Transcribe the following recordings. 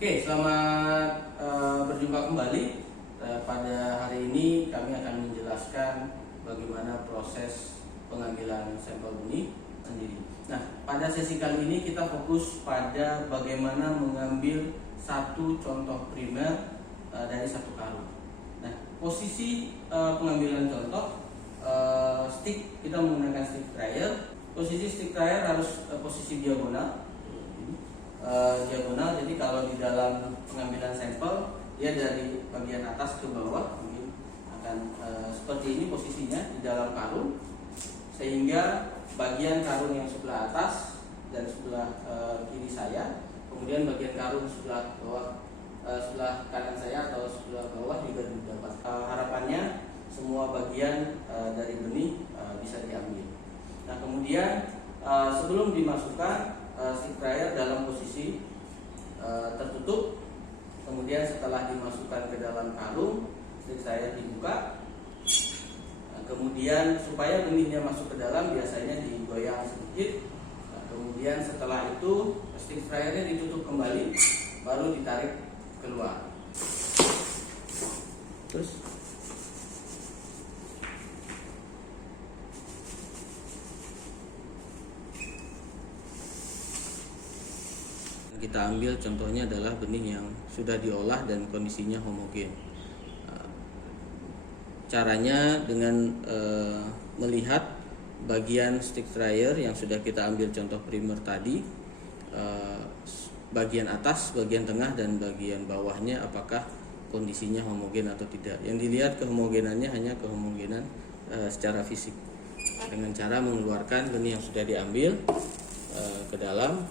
Oke, selamat berjumpa kembali. Pada hari ini kami akan menjelaskan bagaimana proses pengambilan sampel benih sendiri. Nah, pada sesi kali ini kita fokus pada bagaimana mengambil satu contoh primer dari satu karung. Nah, posisi pengambilan contoh stick, kita menggunakan stick dryer. Posisi stick dryer harus posisi diagonal. Jadi kalau di dalam pengambilan sampel dia dari bagian atas ke bawah mungkin akan seperti ini posisinya di dalam karung, sehingga bagian karung yang sebelah atas dan sebelah kiri saya, kemudian bagian karung sebelah bawah, sebelah kanan saya atau sebelah bawah juga didapat. Harapannya semua bagian dari benih bisa diambil. Nah, kemudian sebelum dimasukkan stick dryer dalam posisi tertutup, kemudian setelah dimasukkan ke dalam karung, stick dryer dibuka. Kemudian supaya benihnya masuk ke dalam biasanya digoyang sedikit. Kemudian setelah itu stick dryernya ditutup kembali, baru ditarik keluar. Terus kita ambil contohnya adalah benih yang sudah diolah dan kondisinya homogen. Caranya dengan melihat bagian stick dryer yang sudah kita ambil contoh primer tadi, bagian atas, bagian tengah, dan bagian bawahnya apakah kondisinya homogen atau tidak. Yang dilihat kehomogenannya hanya kehomogenan secara fisik, dengan cara mengeluarkan benih yang sudah diambil ke dalam.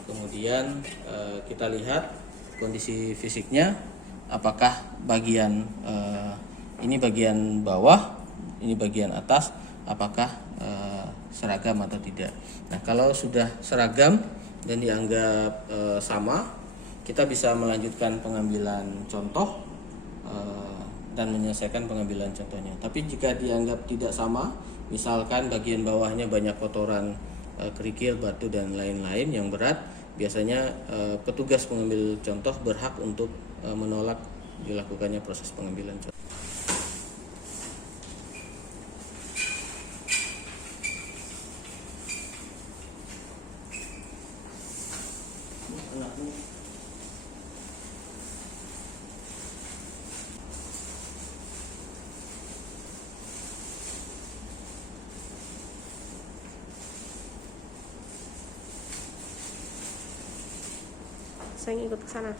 Kemudian kita lihat kondisi fisiknya, apakah bagian ini bagian bawah, ini bagian atas, apakah seragam atau tidak. Nah, kalau sudah seragam dan dianggap sama, kita bisa melanjutkan pengambilan contoh dan menyelesaikan pengambilan contohnya. Tapi jika dianggap tidak sama, misalkan bagian bawahnya banyak kotoran, kerikil, batu, dan lain-lain yang berat, biasanya petugas pengambil contoh berhak untuk menolak dilakukannya proses pengambilan contoh. Saya ikut ke sana.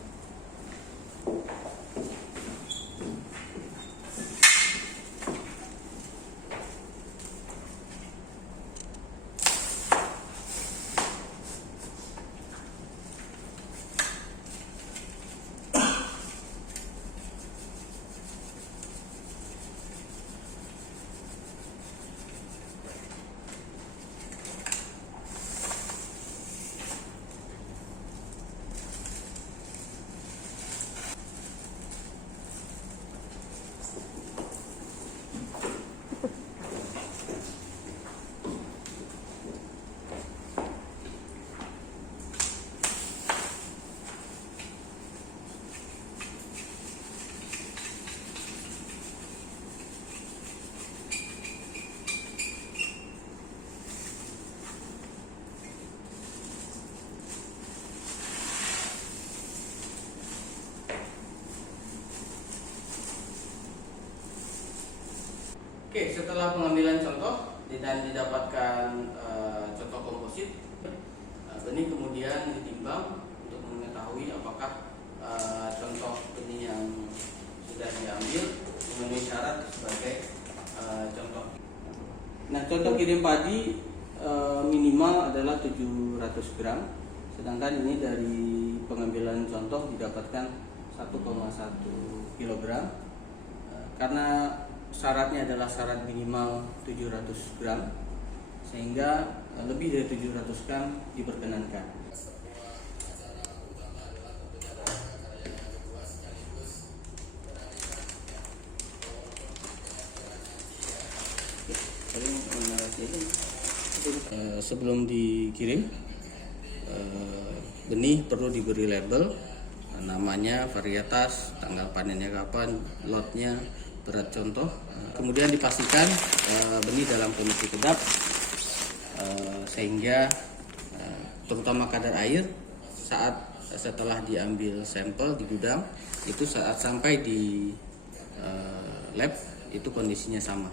Oke, setelah pengambilan contoh dan didapatkan contoh komposit, benih kemudian ditimbang untuk mengetahui apakah contoh benih yang sudah diambil memenuhi syarat sebagai contoh. Nah, contoh kirim padi minimal adalah 700 gram, sedangkan ini dari pengambilan contoh didapatkan 1,1 kg. Karena syaratnya adalah syarat minimal 700 gram, sehingga lebih dari 700 gram diperkenankan. Sebelum dikirim, benih perlu diberi label namanya, varietas, tanggal panennya kapan, lotnya, berat contoh. Kemudian dipastikan benih dalam kondisi kedap, sehingga terutama kadar air setelah diambil sampel di gudang itu saat sampai di lab itu kondisinya sama.